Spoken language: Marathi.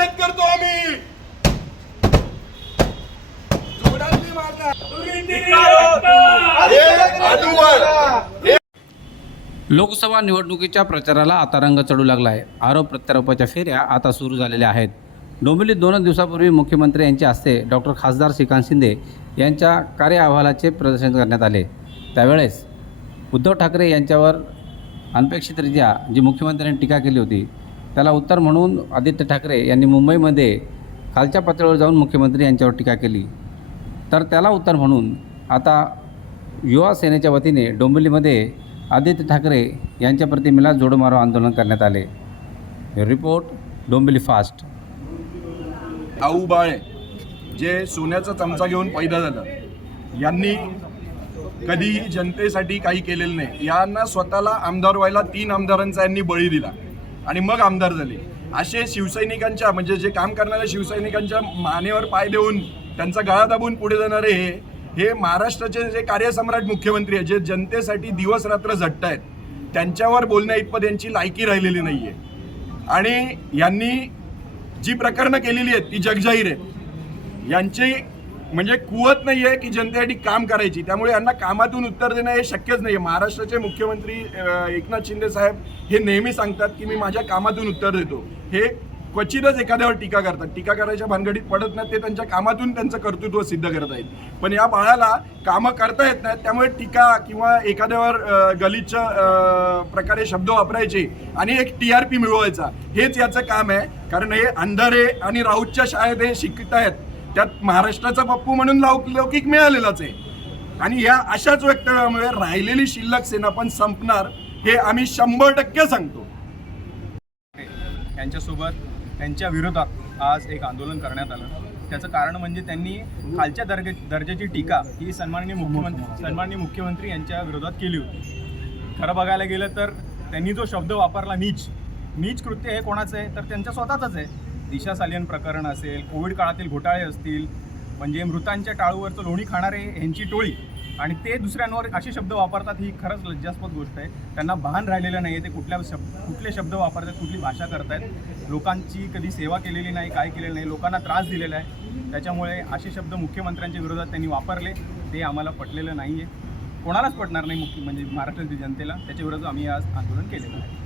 निषेध करतो आम्ही. लोकसभा निवडणुकीच्या प्रचाराला आता रंग चढू लागला आहे आरोप प्रत्यारोपाच्या फेऱ्या आता सुरू झालेल्या आहेत. डोंबिवलीत दोन दिवसापूर्वी मुख्यमंत्री यांच्या हस्ते डॉक्टर खासदार श्रीकांत शिंदे यांच्या कार्य अहवालाचे प्रदर्शन करण्यात आले. त्यावेळेस उद्धव ठाकरे यांच्यावर अनपेक्षितरित्या जी मुख्यमंत्र्यांनी टीका केली होती त्याला उत्तर म्हणून आदित्य ठाकरे यांनी मुंबईमध्ये खालच्या पातळीवर जाऊन मुख्यमंत्री यांच्यावर टीका केली. तर त्याला उत्तर म्हणून आता युवा सेनेच्या वतीने डोंबिवलीमध्ये आदित्य ठाकरे यांच्या प्रतिमेला जोडमारो आंदोलन करण्यात आले. Report Dombivli fast. आऊ बाळे जे सोन्याचा चमचा घेऊन पैदा झालं यांनी कधीही जनतेसाठी काही केलेलं नाही. यांना स्वतःला आमदार व्हायला तीन आमदारांचा यांनी बळी दिला. आणि मग आमदार झाले. असे शिवसैनिकांच्या म्हणजे जे काम करणाऱ्या शिवसैनिकांच्या मानेवर पाय देऊन त्यांचा गळा दाबून पुढे जाणारे हे हे महाराष्ट्राचे जे कार्यसम्राट मुख्यमंत्री आहेत जे जनतेसाठी दिवस रात्र झटत आहेत त्यांच्यावर बोलण्या इतपत यांची लायकी राहिलेली नाही आहे आणि यांनी जी प्रकरणं केलेली आहेत ती जगजाहीर आहेत. यांची म्हणजे कुवत नाही आहे की जनतेसाठी काम करायची. त्यामुळे यांना कामातून उत्तर देणं हे शक्यच नाही आहे महाराष्ट्राचे मुख्यमंत्री एकनाथ शिंदे साहेब हे नेहमी सांगतात की मी माझ्या कामातून उत्तर देतो. हे क्वचितच एखाद्यावर टीका करतात. टीका करायच्या भानगडीत पडत नाहीत ते त्यांच्या कामातून त्यांचं कर्तृत्व सिद्ध करत आहेत. पण या बाळाला कामं करता येत नाहीत त्यामुळे टीका किंवा एखाद्यावर गलिच्छ प्रकारे शब्द वापरायचे आणि एक टी आर पी मिळवायचा. हेच याचं काम आहे. कारण हे अंधारे आणि राऊतच्या शाळेत हे शिकतायत. त्यात महाराष्ट्राचा पप्पू म्हणून लौकिक मिळालेलाच आहे. आणि या अशाच वक्तव्यामुळे राहिलेली शिल्लक सेना पण संपणार हे आम्ही शंभर टक्के सांगतो. यांच्यासोबत त्यांच्या विरोधात आज एक आंदोलन करण्यात आलं. त्याचं कारण म्हणजे त्यांनी खालच्या दर्गे दर्जाची टीका ही सन्माननीय मुख्यमंत्री सन्माननीय मुख्यमंत्री यांच्या विरोधात केली होती. खरं बघायला गेलं तर त्यांनी जो शब्द वापरला नीच नीच कृत्य हे कोणाचं आहे? तर त्यांच्या स्वतःच आहे. दिशा सालियन प्रकरण असेल कोविड काळातील घोटाळे असतील म्हणजे मृतांच्या टाळूवरचं लोणी खाणारे ह्यांची टोळी आणि ते दुसऱ्यांवर असे शब्द वापरतात ही खरंच लज्जास्पद गोष्ट आहे. त्यांना भान राहिलेलं नाही आहे ते कुठल्या शब्द कुठले शब्द वापरतात कुठली भाषा करतायत. लोकांची कधी सेवा केलेली नाही काय केलेलं नाही लोकांना त्रास दिलेला आहे. त्याच्यामुळे असे शब्द मुख्यमंत्र्यांच्या विरोधात त्यांनी वापरले ते आम्हाला पटलेलं नाही आहे कोणालाच पटणार नाही मुख्य म्हणजे महाराष्ट्रातील जनतेला. त्याच्या विरोधात आम्ही आज आंदोलन केलेलं आहे.